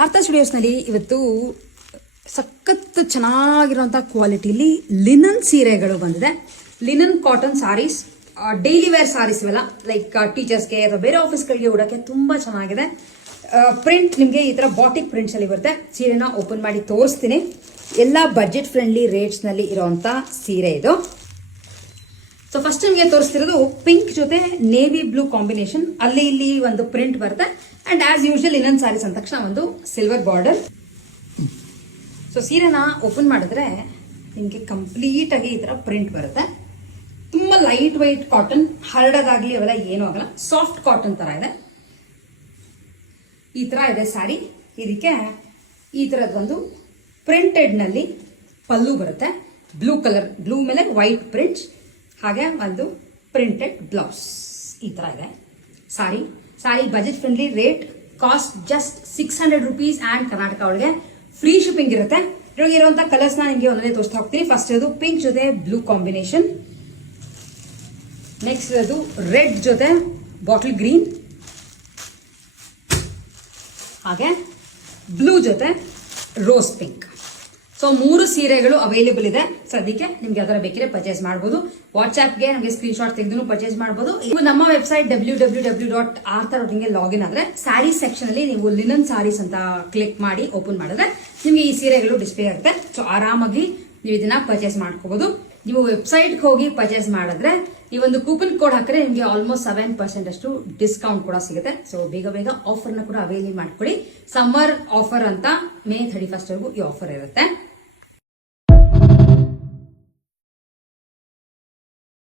ಆರ್ತಾ ಸ್ಟುಡಿಯೋಸ್ನಲ್ಲಿ ಇವತ್ತು ಸಖತ್ ಚೆನ್ನಾಗಿರುವಂಥ ಕ್ವಾಲಿಟಿಲಿ ಲಿನನ್ ಸೀರೆಗಳು ಬಂದಿದೆ. Linen cotton saris, daily wear saris ಇವೆಲ್ಲ, ಲೈಕ್ ಟೀಚರ್ಸ್ಗೆ ಅಥವಾ ಬೇರೆ ಆಫೀಸ್ಗಳಿಗೆ ಉಡೋಕ್ಕೆ ತುಂಬ ಚೆನ್ನಾಗಿದೆ. ಪ್ರಿಂಟ್ ನಿಮಗೆ ಈ ಥರ ಬಾಟಿಕ್ ಪ್ರಿಂಟ್ಸ್ ಅಲ್ಲಿ ಬರುತ್ತೆ. ಸೀರೆನ ಓಪನ್ ಮಾಡಿ ತೋರಿಸ್ತೀನಿ. ಎಲ್ಲ ಬಜೆಟ್ ಫ್ರೆಂಡ್ಲಿ ರೇಟ್ಸ್ನಲ್ಲಿ ಇರೋವಂಥ ಸೀರೆ ಇದು. ಸೊ ಫಸ್ಟ್ ನಿಮಗೆ ತೋರಿಸ್ತಿರೋದು ಪಿಂಕ್ ಜೊತೆ ನೇವಿ ಬ್ಲೂ ಕಾಂಬಿನೇಷನ್, ಅಲ್ಲಿ ಇಲ್ಲಿ ಒಂದು ಪ್ರಿಂಟ್ ಬರುತ್ತೆ. And as usual linen saris ಅಂದ ತಕ್ಷಣ ಒಂದು ಸಿಲ್ವರ್ ಬಾರ್ಡರ್. ಸೊ ಸೀರೆನ ಓಪನ್ ಮಾಡಿದ್ರೆ ನಿಮಗೆ ಕಂಪ್ಲೀಟ್ ಆಗಿ ಈ ತರ ಪ್ರಿಂಟ್ ಬರುತ್ತೆ. ತುಂಬಾ ಲೈಟ್ ವೈಟ್ ಕಾಟನ್, ಹರಡೋದಾಗ್ಲಿ ಅವೆಲ್ಲ ಏನೂ ಆಗಲ್ಲ, ಸಾಫ್ಟ್ ಕಾಟನ್ ತರ ಇದೆ. ಈ ತರ ಇದೆ ಸ್ಯಾರಿ. ಇದಕ್ಕೆ ಈ ತರದೊಂದು ಪ್ರಿಂಟೆಡ್ ನಲ್ಲಿ ಪಲ್ಲು ಬರುತ್ತೆ, ಬ್ಲೂ ಕಲರ್, ಬ್ಲೂ ಮೇಲೆ ವೈಟ್ ಪ್ರಿಂಟ್ಸ್, ಹಾಗೆ ಒಂದು ಪ್ರಿಂಟೆಡ್ ಬ್ಲೌಸ್. ಈ ತರ ಇದೆ sari. Sari budget friendly rate, cost just 600 rupees and Karnataka ಒಳಗೆ ಫ್ರೀ ಶಿಪ್ಪಿಂಗ್ ಇರುತ್ತೆ. ಇದರೊಳಗೆ ಇರುವಂತಹ ಕಲರ್ಸ್ ನಿಮಗೆ ಒಂದೊಂದೇ ತೋರಿಸ್ತಾ ಹೋಗ್ತೀನಿ. ಫಸ್ಟ್ ಇರೋದು ಪಿಂಕ್ ಜೊತೆ ಬ್ಲೂ ಕಾಂಬಿನೇಷನ್, ನೆಕ್ಸ್ಟ್ ಇರೋದು ರೆಡ್ ಜೊತೆ ಬಾಟಲ್ ಗ್ರೀನ್, ಹಾಗೆ ಬ್ಲೂ ಜೊತೆ ರೋಸ್ ಪಿಂಕ್. ಸೊ 3 ಸೀರೆಗಳು ಅವೈಲೇಬಲ್ ಇದೆ ಸದ್ಯಕ್ಕೆ. ನಿಮ್ಗೆ ಯಾವ್ದಾರ ಬೇಕಿದ್ರೆ ಪರ್ಚೇಸ್ ಮಾಡಬಹುದು. ವಾಟ್ಸ್ಆಪ್ಗೆ ನಮಗೆ ಸ್ಕ್ರೀನ್ ಶಾಟ್ ತೆಗೆದು ಪರ್ಚೇಸ್ ಮಾಡಬಹುದು. ನೀವು ನಮ್ಮ ವೆಬ್ಸೈಟ್ www.artha.in ಗೆ ಲಾಗಿನ್ ಆದ್ರೆ ಸ್ಯಾರೀಸ್ ಸೆಕ್ಷನ್ ಅಲ್ಲಿ ನೀವು ಲಿನನ್ ಸಾರೀಸ್ ಅಂತ ಕ್ಲಿಕ್ ಮಾಡಿ ಓಪನ್ ಮಾಡಿದ್ರೆ ನಿಮ್ಗೆ ಈ ಸೀರೆಗಳು ಡಿಸ್ಪ್ಲೇ ಆಗುತ್ತೆ. ಸೊ ಆರಾಮಾಗಿ ನೀವು ಇದನ್ನ ಪರ್ಚೇಸ್ ಮಾಡ್ಕೋಬಹುದು. ನೀವು ವೆಬ್ಸೈಟ್ಗೆ ಹೋಗಿ ಪರ್ಚೇಸ್ ಮಾಡಿದ್ರೆ ನೀವೊಂದು ಕೂಪನ್ ಕೋಡ್ ಹಾಕಿದ್ರೆ ನಿಮಗೆ ಆಲ್ಮೋಸ್ಟ್ 7% ಅಷ್ಟು ಡಿಸ್ಕೌಂಟ್ ಕೂಡ ಸಿಗುತ್ತೆ. ಸೊ ಬೇಗ ಆಫರ್ ನ ಕೂಡ ಅವೈಲ್ ಮಾಡ್ಕೊಳ್ಳಿ. ಸಮ್ಮರ್ ಆಫರ್ ಅಂತ May 31st ವರೆಗೂ ಈ ಆಫರ್ ಇರುತ್ತೆ.